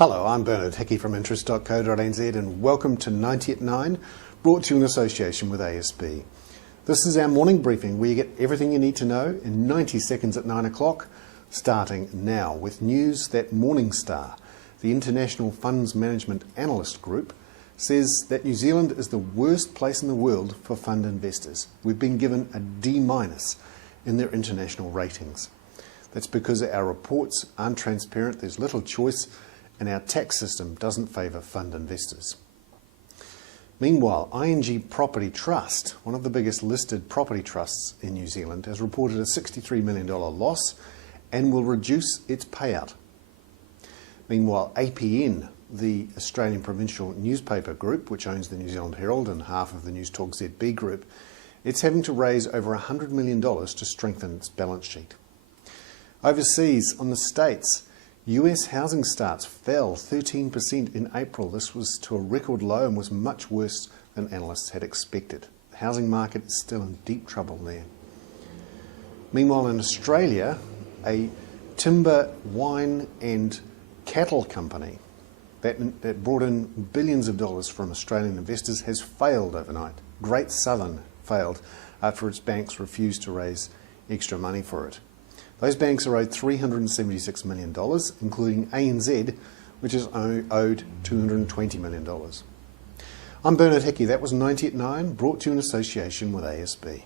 Hello, I'm Bernard Hickey from interest.co.nz and welcome to 90 at 9, brought to you in association with ASB. This is our morning briefing where you get everything you need to know in 90 seconds at 9 o'clock, starting now with news that Morningstar, the international funds management analyst group, says that New Zealand is the worst place in the world for fund investors. We've been given a D- in their international ratings. That's because our reports aren't transparent, there's little choice, and our tax system doesn't favour fund investors. Meanwhile, ING Property Trust, one of the biggest listed property trusts in New Zealand, has reported a $63 million loss and will reduce its payout. Meanwhile, APN, the Australian provincial newspaper group, which owns the New Zealand Herald and half of the News Talk ZB group, it's having to raise over $100 million to strengthen its balance sheet. Overseas, on the States, US housing starts fell 13% in April. This was to a record low and was much worse than analysts had expected. The housing market is still in deep trouble there. Meanwhile, in Australia, a timber, wine and cattle company that brought in billions of dollars from Australian investors has failed overnight. Great Southern failed after its banks refused to raise extra money for it. Those banks are owed $376 million, including ANZ, which is owed $220 million. I'm Bernard Hickey. That was 90 at 9, brought to you in association with ASB.